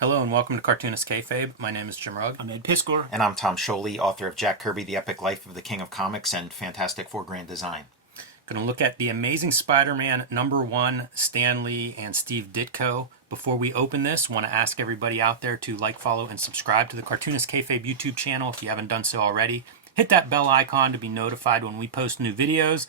Hello and welcome to Cartoonist Kayfabe. My name is Jim Rugg. I'm Ed Piskor. And I'm Tom Scholey, author of Jack Kirby, The Epic Life of the King of Comics, and Fantastic Four Grand Design. Going to look at The Amazing Spider-Man #1, Stan Lee and Steve Ditko. Before we open this, want to ask everybody out there to like, follow, and subscribe to the Cartoonist Kayfabe YouTube channel if you haven't done so already. Hit that bell icon to be notified when we post new videos.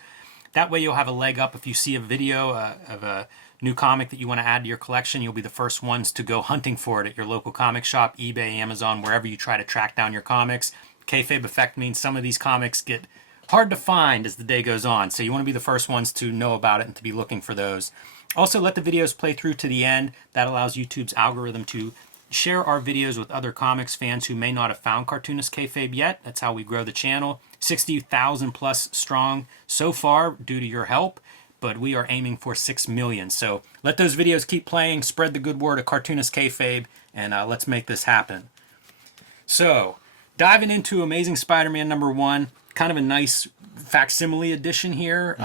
That way you'll have a leg up if you see a video of a new comic that you want to add to your collection. You'll be the first ones to go hunting for it at your local comic shop, eBay, Amazon, wherever you try to track down your comics. Kayfabe effect means some of these comics get hard to find as the day goes on, so you want to be the first ones to know about it and to be looking for those. Also, let the videos play through to the end. That allows YouTube's algorithm to share our videos with other comics fans who may not have found Cartoonist Kayfabe yet. That's how we grow the channel. 60,000 plus strong so far due to your help, but we are aiming for 6 million. So let those videos keep playing, spread the good word of Cartoonist Kayfabe, and let's make this happen. So, diving into Amazing Spider-Man #1, kind of a nice facsimile edition here.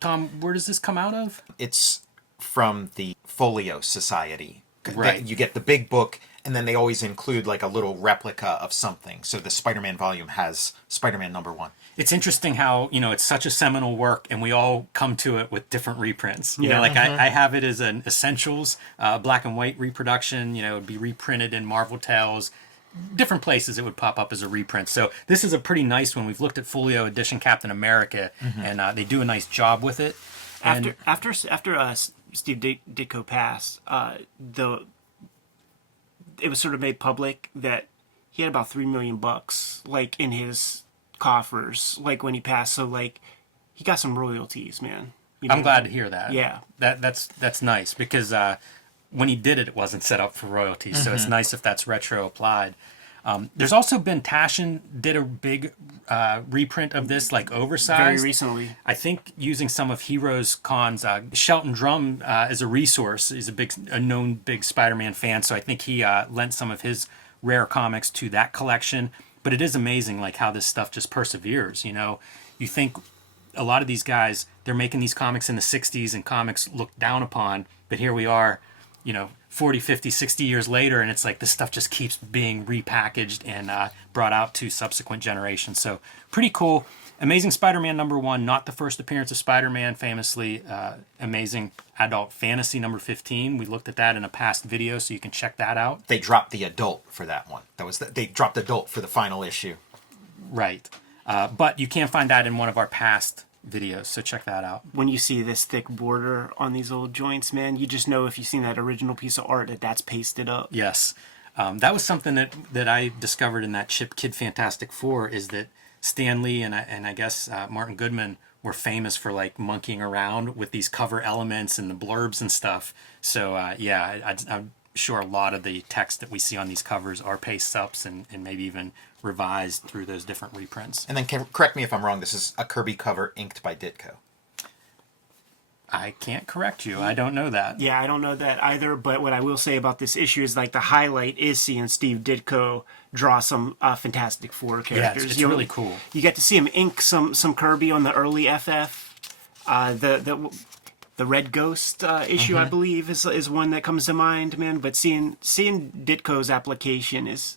Tom, where does this come out of? It's from the Folio Society. Right. You get the big book, and then they always include like a little replica of something. So the Spider-Man volume has Spider-Man #1. It's interesting how, it's such a seminal work and we all come to it with different reprints. I have it as an Essentials, black and white reproduction. It would be reprinted in Marvel Tales. Different places it would pop up as a reprint. So this is a pretty nice one. We've looked at Folio Edition Captain America, and they do a nice job with it. After Steve Ditko passed, it was sort of made public that he had about $3 million like in his coffers, like when he passed. So like he got some royalties, man. I'm glad to hear that. Yeah, that's nice because when he did it, it wasn't set up for royalties. So it's nice if that's retro applied. There's also been Taschen did a big reprint of this, like oversized. very recently. I think using some of Heroes Con's Shelton Drum as a resource. He's a known big Spider-Man fan, so I think he lent some of his rare comics to that collection. But it is amazing, like how this stuff just perseveres. You think a lot of these guys, they're making these comics in the '60s, and comics looked down upon, but here we are, 40, 50, 60 years later, and it's like this stuff just keeps being repackaged and brought out to subsequent generations. So pretty cool. Amazing Spider-Man #1, not the first appearance of Spider-Man, famously Amazing Adult Fantasy #15. We looked at that in a past video, so you can check that out. They dropped the adult for that one. They dropped adult for the final issue. Right. But you can find that in one of our past videos, so check that out. When you see this thick border on these old joints, man, you just know if you've seen that original piece of art that's pasted up. Yes. That was something that I discovered in that Chip Kid Fantastic Four, is that Stan Lee and I guess Martin Goodman were famous for like monkeying around with these cover elements and the blurbs and stuff. So I'm sure a lot of the text that we see on these covers are paste ups and maybe even revised through those different reprints. And then correct me if I'm wrong, this is a Kirby cover inked by Ditko. I can't correct you. I don't know that. Yeah, I don't know that either, but what I will say about this issue is like the highlight is seeing Steve Ditko draw some Fantastic Four characters. Yeah, it's really cool. You get to see him ink some Kirby on the early FF. The Red Ghost issue, I believe, is one that comes to mind, man. But seeing Ditko's application is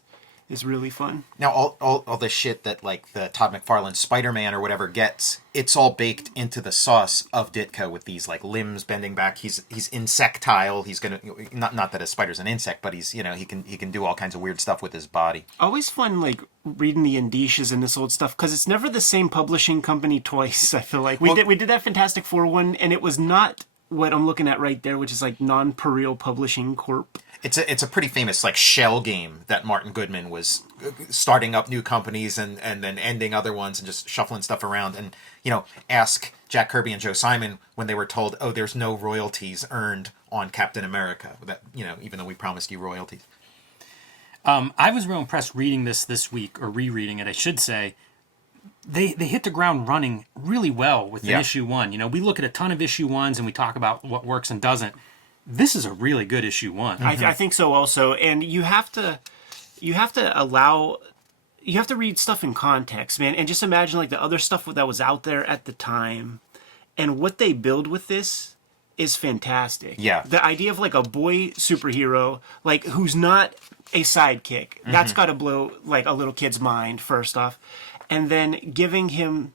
really fun. Now, all the shit that like the Todd McFarlane Spider-Man or whatever gets, it's all baked into the sauce of Ditko with these like limbs bending back. He's insectile. He's gonna not that a spider's an insect, but he's he can do all kinds of weird stuff with his body. Always fun like reading the indicias in this old stuff because it's never the same publishing company twice. I feel like we did that Fantastic Four one, and it was not what I'm looking at right there, which is like Non-Pareil Publishing Corp. It's a pretty famous like shell game that Martin Goodman was starting up new companies and then ending other ones and just shuffling stuff around. And ask Jack Kirby and Joe Simon when they were told, oh, there's no royalties earned on Captain America, that even though we promised you royalties. I was real impressed reading this week, or rereading it, I should say. They hit the ground running really well with issue 1. We look at a ton of issue 1s and we talk about what works and doesn't. This is a really good issue 1. I think so also, and you have to read stuff in context, man, and just imagine like the other stuff that was out there at the time, and what they build with this is fantastic. Yeah. The idea of like a boy superhero, like who's not a sidekick, that's got to blow like a little kid's mind first off, and then giving him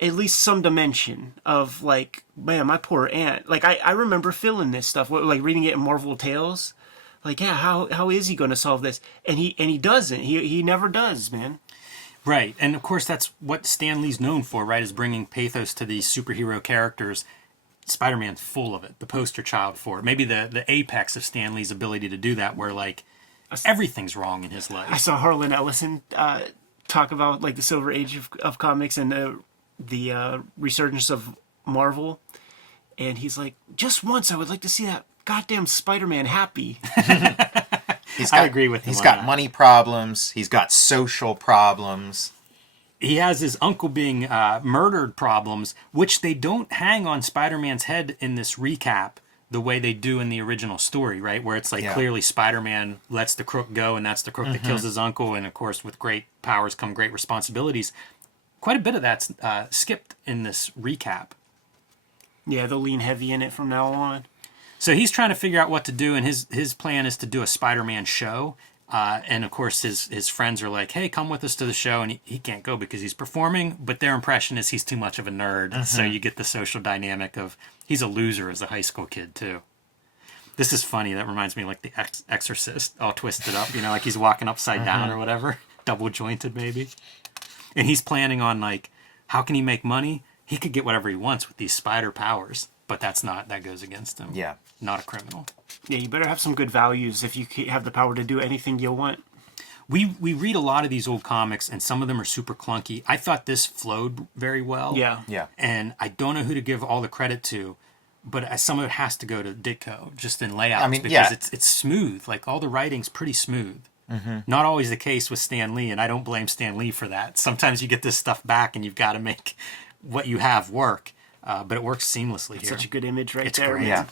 at least some dimension of like, man, my poor aunt. Like I remember feeling this stuff, like reading it in Marvel Tales. Like, yeah, how is he going to solve this? And he doesn't. He never does, man. Right, and of course that's what Stan Lee's known for, right? Is bringing pathos to these superhero characters. Spider-Man's full of it, the poster child for it. Maybe the apex of Stan Lee's ability to do that, where like everything's wrong in his I life. saw Harlan Ellison talk about like the Silver Age of comics and the resurgence of Marvel, and he's like, just once I would like to see that goddamn Spider-Man happy. I agree with him. He's on got that. money problems. He's got social problems. He has his uncle being murdered problems, which they don't hang on Spider-Man's head in this recap the way they do in the original story, right? Where it's like clearly Spider-Man lets the crook go, and that's the crook that kills his uncle. And of course, with great powers come great responsibilities. Quite a bit of that's skipped in this recap. Yeah, they'll lean heavy in it from now on. So he's trying to figure out what to do, and his plan is to do a Spider-Man show. And of course, his friends are like, "Hey, come with us to the show," and he can't go because he's performing. But their impression is he's too much of a nerd. So you get the social dynamic of he's a loser as a high school kid too. This is funny. That reminds me of like the Exorcist, all twisted up. You know, like he's walking upside down or whatever, double jointed maybe. And he's planning on like, how can he make money? He could get whatever he wants with these spider powers. But that goes against him. Yeah. Not a criminal. Yeah, you better have some good values if you have the power to do anything you want. We read a lot of these old comics, and some of them are super clunky. I thought this flowed very well. Yeah. Yeah. And I don't know who to give all the credit to, but some of it has to go to Ditko, just in layouts, because it's smooth. Like, all the writing's pretty smooth. Not always the case with Stan Lee, and I don't blame Stan Lee for that. Sometimes you get this stuff back, and you've got to make what you have work. But it works seamlessly here. Such a good image right It's there. great. Man. Yeah.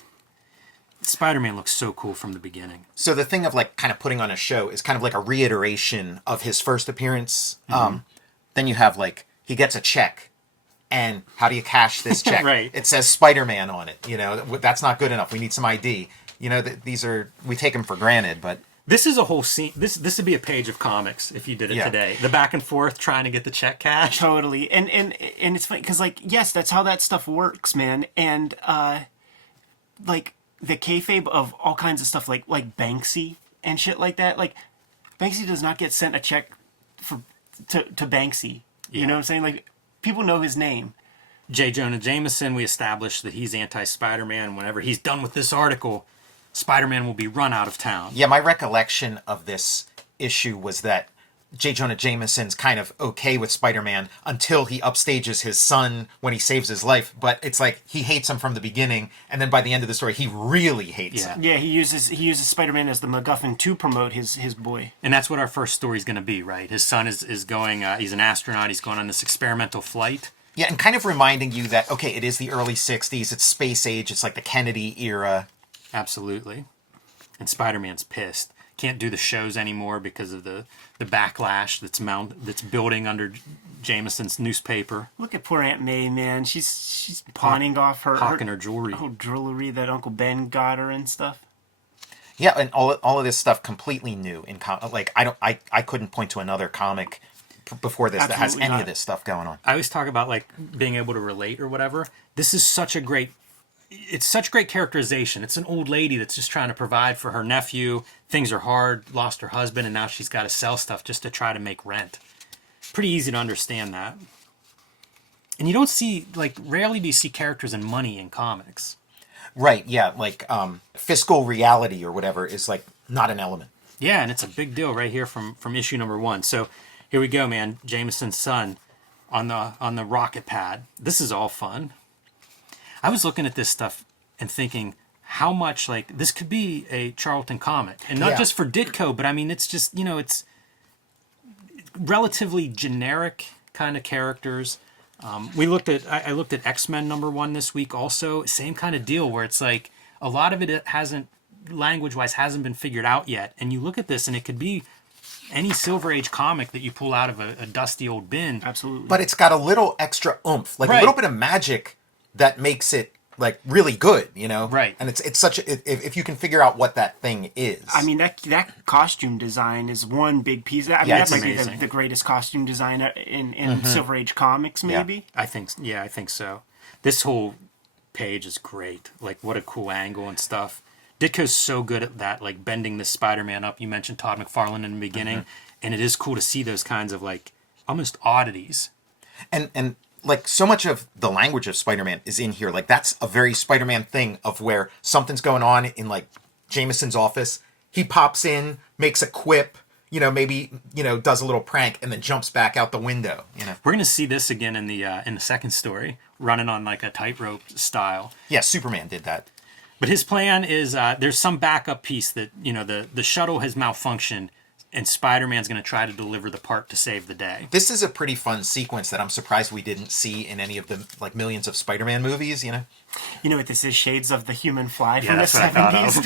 Spider-Man looks so cool from the beginning. So the thing of like kind of putting on a show is kind of like a reiteration of his first appearance. Then you have like he gets a check, and how do you cash this check? Right. It says Spider-Man on it. You know, that's not good enough. We need some ID. You know, these are, we take them for granted, but This is a whole scene. This would be a page of comics if you did it today. The back and forth trying to get the check cash. Totally. And it's funny because, like, yes, that's how that stuff works, man. And, like, the kayfabe of all kinds of stuff, like Banksy and shit like that. Like, Banksy does not get sent a check to Banksy. You know what I'm saying? Like, people know his name. J. Jonah Jameson, we established that he's anti-Spider-Man. Whenever he's done with this article, Spider-Man will be run out of town. yeah, my recollection of this issue was that J. Jonah Jameson's kind of okay with Spider-Man until he upstages his son when he saves his life. But it's like he hates him from the beginning, and then by the end of the story, he really hates him. Yeah, he uses Spider-Man as the MacGuffin to promote his boy. And that's what our first story is going to be, right? His son is going, he's an astronaut, he's going on this experimental flight. Yeah, and kind of reminding you that, okay, it is the early 60s, it's space age, it's like the Kennedy era. Absolutely. And Spider-Man's pissed. Can't do the shows anymore because of the backlash that's building under Jameson's newspaper. Look at poor Aunt May, man. She's pawning off Hawking her jewelry. whole jewelry that Uncle Ben got her and stuff. Yeah, and all of this stuff completely new in like I couldn't point to another comic before this that has Absolutely any not. of this stuff going on. I always talk about like being able to relate or whatever. This is such great characterization. It's an old lady that's just trying to provide for her nephew. Things are hard, lost her husband, and now she's got to sell stuff just to try to make rent. Pretty easy to understand that. And you don't see, like, rarely do you see characters and money in comics. Right, yeah, like fiscal reality or whatever is like not an element. Yeah, and it's a big deal right here from issue number 1. So here we go, man. Jameson's son on the rocket pad. This is all fun. I was looking at this stuff and thinking how much, like, this could be a Charlton comic. And not just for Ditko, but I mean, it's just, you know, it's relatively generic kind of characters. I looked at X-Men #1 this week also. Same kind of deal where it's like a lot of it language-wise hasn't been figured out yet. And you look at this and it could be any Silver Age comic that you pull out of a dusty old bin. Absolutely. But it's got a little extra oomph, like a little bit of magic that makes it like really good, you know? Right. And it's such a, if you can figure out what that thing is. I mean, that costume design is one big piece. I mean, Yeah, that it's might be amazing. the greatest costume design in Silver Age comics, maybe. I think so. This whole page is great. Like, what a cool angle and stuff. Ditko's so good at that, like bending this Spider-Man up. You mentioned Todd McFarlane in the beginning, and it is cool to see those kinds of like almost oddities. And like so much of the language of Spider-Man is in here. Like that's a very Spider-Man thing of where something's going on in like Jameson's office. He pops in, makes a quip, you know, maybe, you know, does a little prank and then jumps back out the window, you know. We're gonna see this again in the second story, running on like a tightrope style. Yeah, Superman did that. But his plan is there's some backup piece that, you know, the shuttle has malfunctioned, and Spider-Man's going to try to deliver the part to save the day. This is a pretty fun sequence that I'm surprised we didn't see in any of the like millions of Spider-Man movies, you know? You know what this is? Shades of the Human Fly Yeah, from the that's what I thought 70s,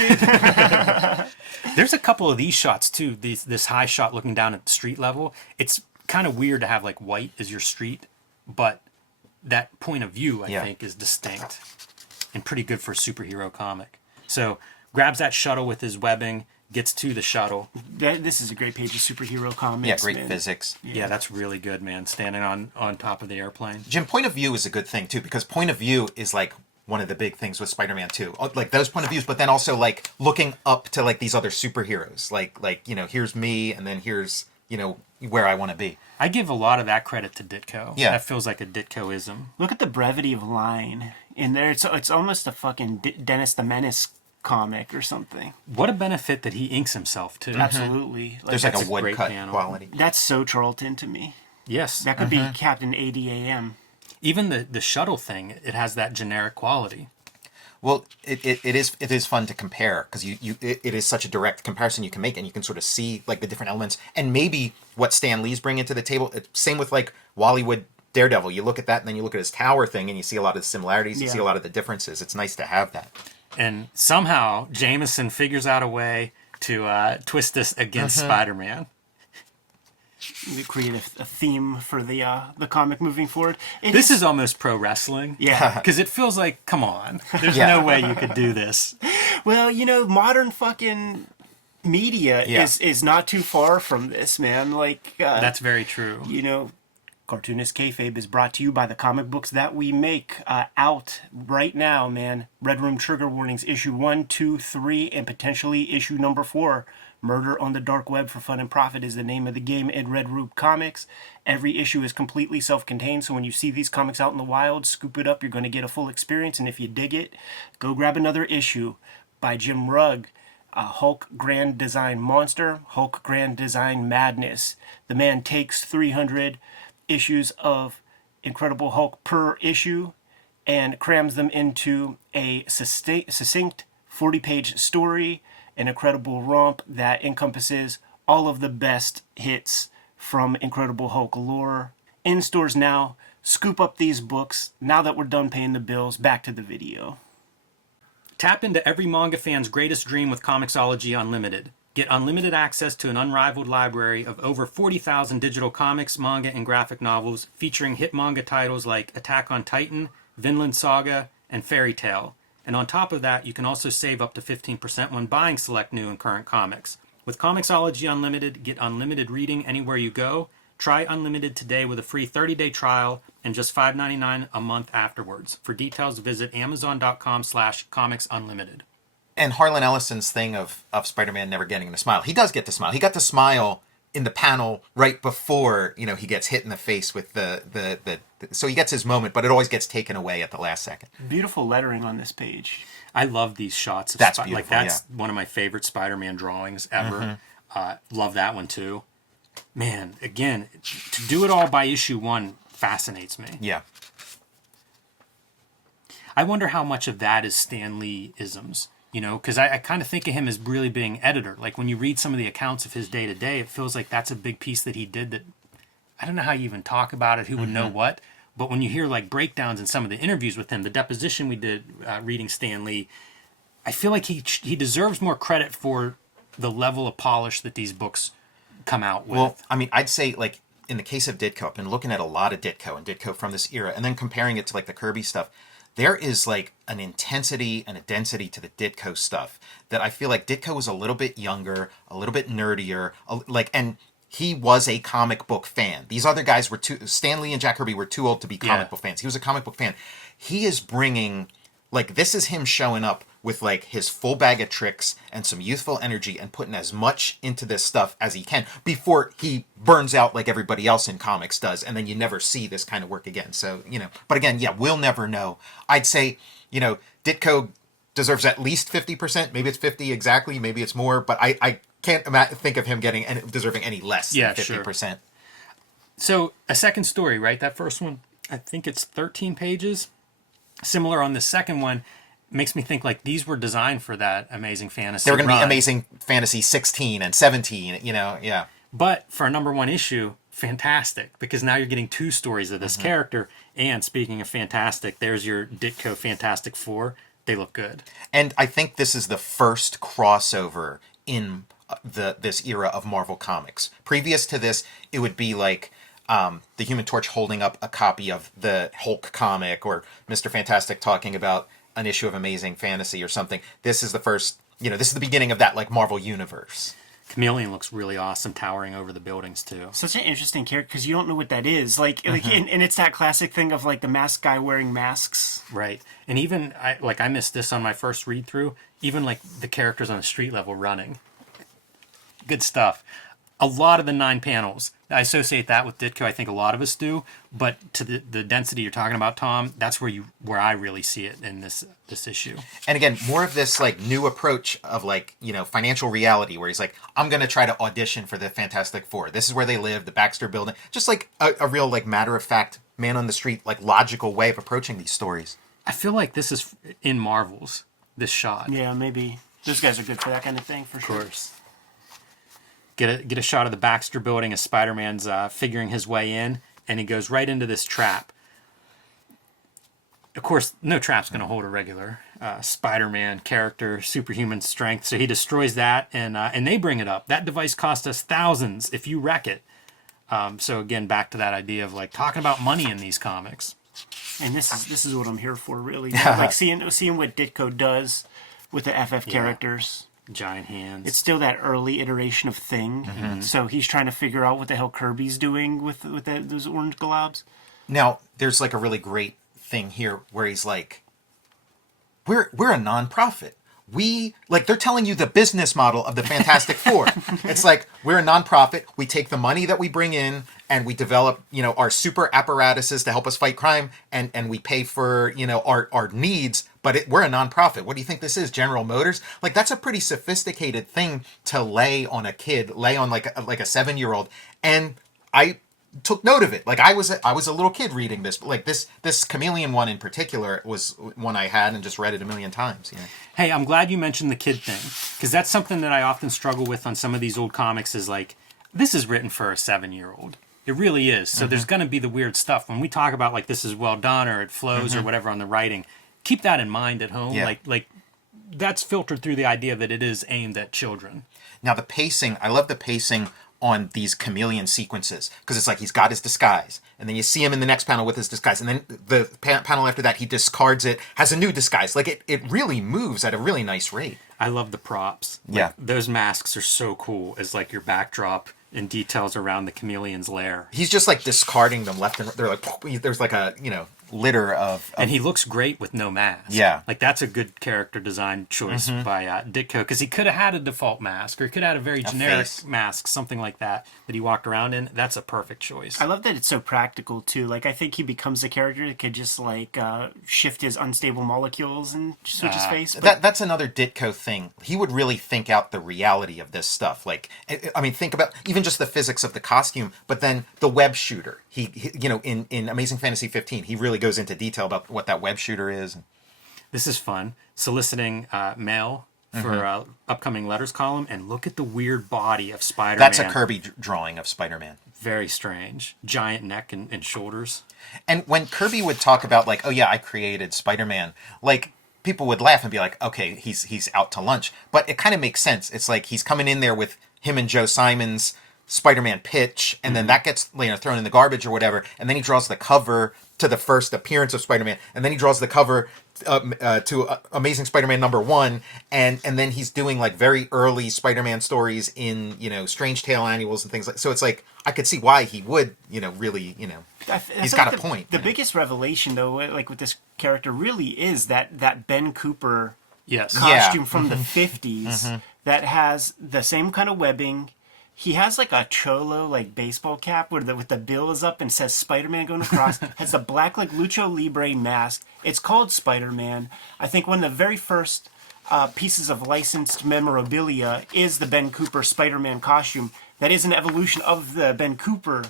dude. There's a couple of these shots too. This high shot looking down at the street level. It's kind of weird to have like white as your street, but that point of view I think is distinct and pretty good for a superhero comic. So grabs that shuttle with his webbing, gets to the shuttle. This is a great page of superhero comics. Yeah, great man. physics. Yeah, that's really good, man. Standing on top of the airplane. Jim, point of view is a good thing too, because point of view is like one of the big things with Spider-Man 2. Like those point of views, but then also like looking up to like these other superheroes. Like, you know, here's me and then here's, you know, where I want to be. I give a lot of that credit to Ditko. Yeah. That feels like a Ditkoism. Look at the brevity of line in there. It's almost a fucking Dennis the Menace comic or something. What a benefit that he inks himself too. Absolutely. There's like that's a a great woodcut panel. quality. That's so Charlton to me. Yes. That could be Captain ADAM. Even the shuttle thing, it has that generic quality. Well, it is fun to compare because it is such a direct comparison you can make, and you can sort of see like the different elements and maybe what Stan Lee's bringing to the table. Same with like Wallywood Daredevil. You look at that and then you look at his tower thing and you see a lot of the similarities. You see a lot of the differences. It's nice to have that. And somehow Jameson figures out a way to twist this against Spider-Man. We create a theme for the comic moving forward. This is almost pro wrestling. Yeah. Because it feels like, come on, there's no way you could do this. Well, you know, modern fucking media Yeah. is not too far from this, man. Like That's very true. you know, Cartoonist Kayfabe is brought to you by the comic books that we make. Out right now, man. Red Room Trigger Warnings, issue 1, 2, 3, and potentially issue number 4. Murder on the Dark Web for Fun and Profit is the name of the game in Red Room Comics. Every issue is completely self-contained, so when you see these comics out in the wild, scoop it up, you're going to get a full experience, and if you dig it, go grab another issue by Jim Rugg. Hulk Grand Design Monster, Hulk Grand Design Madness. The man takes 300 issues of Incredible Hulk per issue and crams them into a succinct 40-page story, an incredible romp that encompasses all of the best hits from Incredible Hulk lore. In stores now. Scoop up these books. Now that we're done paying the bills, back to the video. Tap into every manga fan's greatest dream with Comixology Unlimited. Get unlimited access to an unrivaled library of over 40,000 digital comics, manga, and graphic novels featuring hit manga titles like Attack on Titan, Vinland Saga, and Fairy Tail. And on top of that, you can also save up to 15% when buying select new and current comics. With Comixology Unlimited, get unlimited reading anywhere you go. Try Unlimited today with a free 30-day trial and just $5.99 a month afterwards. For details, visit amazon.com/comicsunlimited. And Harlan Ellison's thing of Spider-Man never getting to smile. He does get to smile. He got to smile in the panel right before, you know, he gets hit in the face with the so he gets his moment, but it always gets taken away at the last second. Beautiful lettering on this page. I love these shots. Of That's like beautiful, that's one of my favorite Spider-Man drawings ever. Love that one too. Man, again, to do it all by issue 1 fascinates me. Yeah. I wonder how much of that is Stan Lee-isms. You know, because I kind of think of him as really being editor. Like when you read some of the accounts of his day-to-day, it feels like that's a big piece that he did that, I don't know how you even talk about it, who would know what. But when you hear like breakdowns in some of the interviews with him, the deposition we did reading Stan Lee, I feel like he deserves more credit for the level of polish that these books come out with. Well, I mean, I'd say like in the case of Ditko, I've been looking at a lot of Ditko and Ditko from this era and then comparing it to like the Kirby stuff. there is like an intensity and a density to the Ditko stuff that I feel like Ditko was a little bit younger, a little bit nerdier, and he was a comic book fan. These other guys were Stan Lee and Jack Kirby were too old to be comic book fans. He was a comic book fan. He is bringing, like, this is him showing up with like his full bag of tricks and some youthful energy and putting as much into this stuff as he can before he burns out like everybody else in comics does, and then you never see this kind of work again. So, but again, yeah, we'll never know. I'd say, Ditko deserves at least 50%. Maybe it's 50 exactly, maybe it's more, but I can't think of him deserving any less than 50%. Sure. So, a second story, right? That first one, I think it's 13 pages. Similar on the second one, makes me think like these were designed for that Amazing Fantasy. They were going to be Amazing Fantasy 16 and 17, yeah. But for a number one issue, fantastic, because now you're getting two stories of this character. And speaking of fantastic, there's your Ditko Fantastic Four. They look good. And I think this is the first crossover in this era of Marvel Comics. Previous to this, it would be like the Human Torch holding up a copy of the Hulk comic, or Mr. Fantastic talking about an issue of Amazing Fantasy or something. This is the first, this is the beginning of that like Marvel universe. Chameleon looks really awesome, towering over the buildings too. Such an interesting character because you don't know what that is. Like and it's that classic thing of like the mask guy wearing masks. Right. And even I missed this on my first read through. Even like the characters on the street level running. Good stuff. A lot of the 9 panels, I associate that with Ditko. I think a lot of us do, but to the density you're talking about, Tom, that's where I really see it in this issue. And again, more of this like new approach of like, financial reality, where he's like, I'm going to try to audition for the Fantastic Four. This is where they live, the Baxter Building. Just like a real like matter of fact, man on the street, like logical way of approaching these stories. I feel like this is in Marvel's, this shot. Yeah, maybe. Those guys are good for that kind of thing, for sure. Of course. Get a shot of the Baxter Building as Spider-Man's figuring his way in, and he goes right into this trap. Of course, no trap's going to hold a regular Spider-Man character, superhuman strength, so he destroys that, and they bring it up. That device cost us thousands if you wreck it. So again, back to that idea of like talking about money in these comics. And this is what I'm here for, really. Like seeing what Ditko does with the FF characters. Giant hands. It's still that early iteration of Thing. Mm-hmm. So he's trying to figure out what the hell Kirby's doing with those orange globs. Now, there's like a really great thing here where he's like, we're a non-profit. They're telling you the business model of the Fantastic Four. It's like, we're a non-profit. We take the money that we bring in and we develop, our super apparatuses to help us fight crime, and we pay for, our needs, but we're a non-profit. What do you think this is, General Motors? Like, that's a pretty sophisticated thing to lay on a kid, lay on like a 7-year-old. And I took note of it. Like, I was a little kid reading this, but like this Chameleon one in particular was one I had and just read it a million times. Hey, I'm glad you mentioned the kid thing, because that's something that I often struggle with on some of these old comics is like, this is written for a 7-year-old. It really is. So there's going to be the weird stuff. When we talk about like this is well done or it flows or whatever on the writing, keep that in mind at home. Yeah. Like that's filtered through the idea that it is aimed at children. Now the pacing, I love the pacing on these Chameleon sequences, because it's like he's got his disguise, and then you see him in the next panel with his disguise, and then the panel after that he discards it, has a new disguise. Like it really moves at a really nice rate. I love the props. Yeah. Those masks are so cool as like your backdrop and details around the Chameleon's lair. He's just like discarding them left and right. They're like, there's like a, litter of... And he looks great with no mask. Yeah. Like, that's a good character design choice by Ditko, because he could have had a default mask, or he could have had a very generic mask, something like that he walked around in. That's a perfect choice. I love that it's so practical, too. Like, I think he becomes a character that could just, like, shift his unstable molecules and switch his face. But... That's another Ditko thing. He would really think out the reality of this stuff. Like, I mean, think about even just the physics of the costume, but then the web shooter. He in Amazing Fantasy 15, he really goes into detail about what that web shooter is. This is fun. Soliciting mail for upcoming letters column, and look at the weird body of Spider-Man. That's a Kirby drawing of Spider-Man. Very strange. Giant neck and shoulders. And when Kirby would talk about, like, oh yeah, I created Spider-Man, like, people would laugh and be like, okay, he's out to lunch. But it kind of makes sense. It's like he's coming in there with him and Joe Simons Spider-Man pitch, and then that gets thrown in the garbage or whatever, and then he draws the cover to the first appearance of Spider-Man, and then he draws the cover to Amazing Spider-Man #1, and then he's doing like very early Spider-Man stories in Strange Tale annuals and things like. So it's like I could see why he would really he's got a point. The biggest revelation though, like with this character, really is that Ben Cooper costume from the 50s that has the same kind of webbing. He has like a cholo like baseball cap where with the bill is up and says Spider-Man going across. Has a black like Lucha Libre mask. It's called Spider-Man. I think one of the very first pieces of licensed memorabilia is the Ben Cooper Spider-Man costume. That is an evolution of the Ben Cooper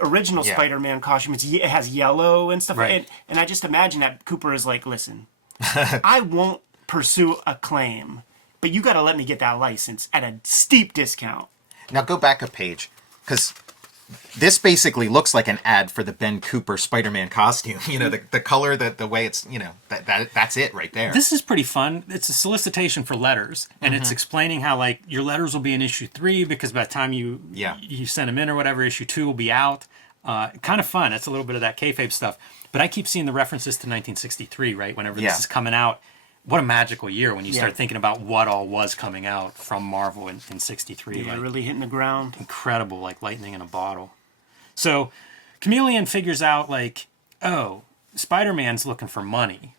original Spider-Man costume. It has yellow and stuff. Right. And I just imagine that Cooper is like, listen, I won't pursue a claim, but you got to let me get that license at a steep discount. Now go back a page, because this basically looks like an ad for the Ben Cooper Spider-Man costume. The color, the way it's, that's it right there. This is pretty fun. It's a solicitation for letters, and it's explaining how like your letters will be in issue 3 because by the time you send them in or whatever, issue 2 will be out. Kind of fun. It's a little bit of that kayfabe stuff. But I keep seeing the references to 1963, right? Whenever this is coming out. What a magical year when you start thinking about what all was coming out from Marvel in 63. Yeah, like, really hitting the ground. incredible, like lightning in a bottle. So Chameleon figures out like, oh, Spider-Man's looking for money.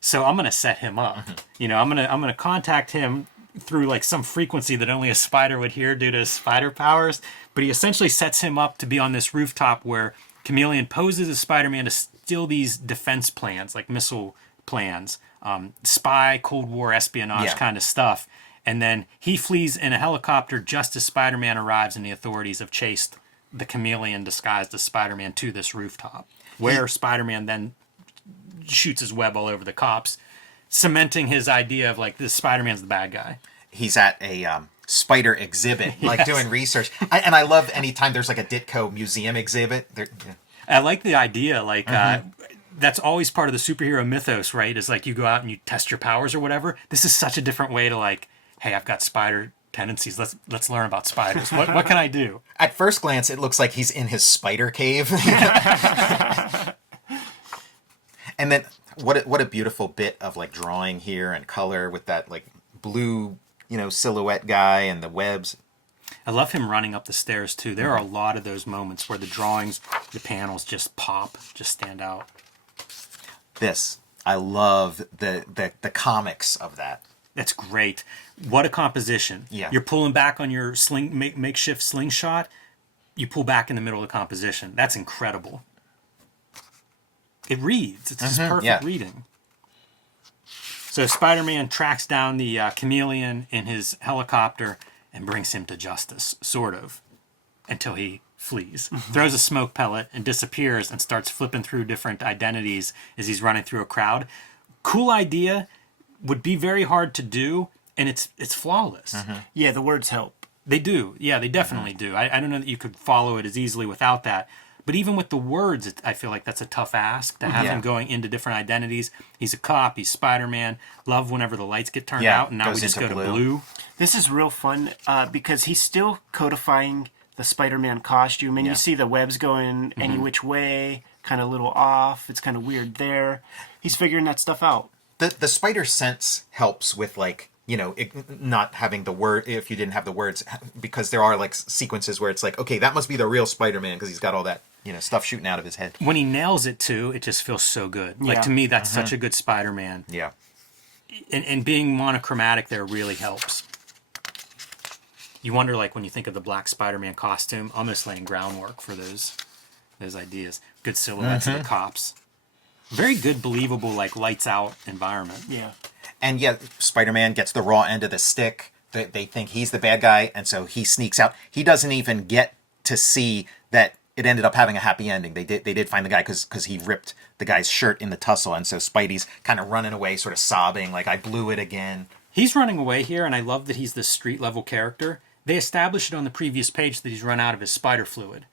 So I'm going to set him up. I'm going to contact him through like some frequency that only a spider would hear due to his spider powers. But he essentially sets him up to be on this rooftop where Chameleon poses as Spider-Man to steal these defense plans, like missile plans, spy, Cold War espionage kind of stuff. And then he flees in a helicopter just as Spider-Man arrives and the authorities have chased the Chameleon disguised as Spider-Man to this rooftop, where Spider-Man then shoots his web all over the cops, cementing his idea of like, this Spider-Man's the bad guy. He's at a spider exhibit, like doing research. And I love anytime there's like a Ditko museum exhibit. I like the idea, like, that's always part of the superhero mythos, right? Is like you go out and you test your powers or whatever. This is such a different way to like, hey, I've got spider tendencies. Let's learn about spiders. What can I do? At first glance, it looks like he's in his spider cave. And then what a beautiful bit of like drawing here and color with that like blue, silhouette guy and the webs. I love him running up the stairs too. There are a lot of those moments where the drawings, the panels just pop, just stand out. I love the comics of that. That's great. What a composition. Yeah. You're pulling back on your makeshift slingshot. You pull back in the middle of the composition. That's incredible. It reads. It's just perfect reading. So Spider-Man tracks down the Chameleon in his helicopter and brings him to justice, sort of, until he flees, throws a smoke pellet and disappears and starts flipping through different identities as he's running through a crowd. Cool idea, would be very hard to do, and it's flawless. Yeah, the words help. They do. Yeah, they definitely do. I don't know that you could follow it as easily without that. But even with the words, I feel like that's a tough ask to have him going into different identities. He's a cop. He's Spider-Man. Love whenever the lights get turned out, and now we just go to blue. This is real fun because he's still codifying the Spider-Man costume, and you see the webs going any which way, kind of a little off. It's kind of weird there. He's figuring that stuff out. The spider sense helps with like, not having the word, if you didn't have the words, because there are like sequences where it's like, okay, that must be the real Spider-Man because he's got all that, stuff shooting out of his head. When he nails it too, it just feels so good. Like to me, that's such a good Spider-Man. Yeah. And being monochromatic there really helps. You wonder, like, when you think of the black Spider-Man costume, almost laying groundwork for those ideas. Good silhouettes of the cops. Very good, believable, like, lights out environment. Yeah. And Spider-Man gets the raw end of the stick. They think he's the bad guy, and so he sneaks out. He doesn't even get to see that it ended up having a happy ending. They did find the guy because he ripped the guy's shirt in the tussle, and so Spidey's kind of running away, sort of sobbing, like, I blew it again. He's running away here, and I love that he's this street-level character. They established it on the previous page that he's run out of his spider fluid.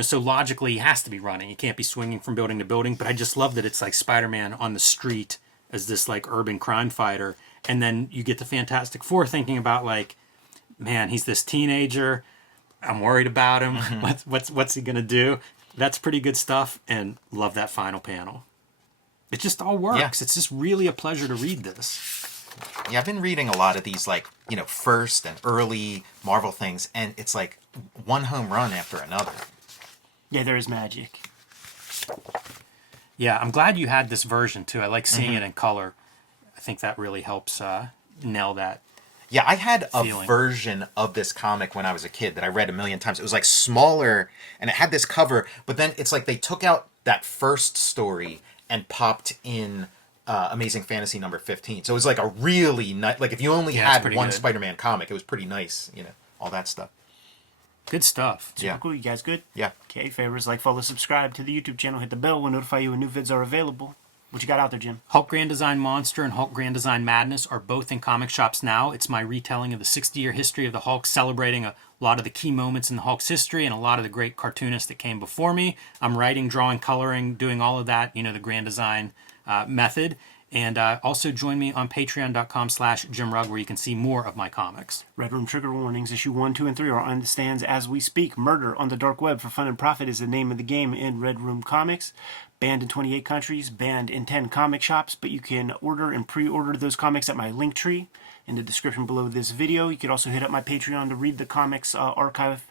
So logically he has to be running. He can't be swinging from building to building, but I just love that it's like Spider-Man on the street as this like urban crime fighter. And then you get the Fantastic Four thinking about like, man, he's this teenager. I'm worried about him. What's he gonna do? That's pretty good stuff, and love that final panel. It just all works. Yeah. It's just really a pleasure to read this. Yeah, I've been reading a lot of these, like, first and early Marvel things, and it's like one home run after another. Yeah, there is magic. Yeah, I'm glad you had this version too. I like seeing it in color. I think that really helps nail that. Yeah, I had a feeling. version of this comic when I was a kid that I read a million times. It was like smaller, and it had this cover, but then it's like they took out that first story and popped in Amazing Fantasy number 15. So it was like a really nice, like if you only it's had pretty one good. Spider-Man comic, it was pretty nice, all that stuff. Good stuff. Yeah. Cool, you guys good? Yeah. Okay, favors like, follow, subscribe to the YouTube channel, hit the bell, will notify you when new vids are available. What you got out there, Jim? Hulk Grand Design Monster and Hulk Grand Design Madness are both in comic shops now. It's my retelling of the 60-year history of the Hulk, celebrating a lot of the key moments in the Hulk's history and a lot of the great cartoonists that came before me. I'm writing, drawing, coloring, doing all of that, the Grand Design method. And also join me on patreon.com/JimRugg, where you can see more of my comics. Red Room trigger warnings, issue 1, 2, and 3 are on the stands as we speak. Murder on the Dark Web for Fun and Profit is the name of the game in Red Room Comics. Banned in 28 countries, banned in 10 comic shops, but you can order and pre-order those comics at my link tree in the description below this video. You can also hit up my Patreon to read the comics archive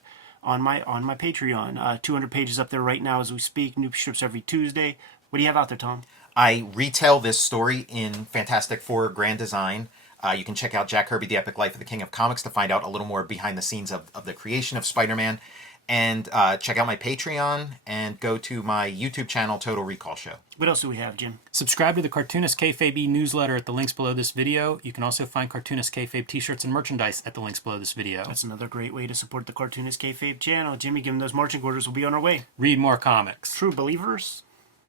on my Patreon. 200 pages up there right now as we speak. New strips every Tuesday. What do you have out there, Tom? I retell this story in Fantastic Four Grand Design. You can check out Jack Kirby, The Epic Life of the King of Comics to find out a little more behind the scenes of the creation of Spider-Man. And check out my Patreon and go to my YouTube channel, Total Recall Show. What else do we have, Jim? Subscribe to the Cartoonist Kayfabe newsletter at the links below this video. You can also find Cartoonist Kayfabe t-shirts and merchandise at the links below this video. That's another great way to support the Cartoonist Kayfabe channel. Jimmy, give them those marching orders. We'll be on our way. Read more comics. True believers.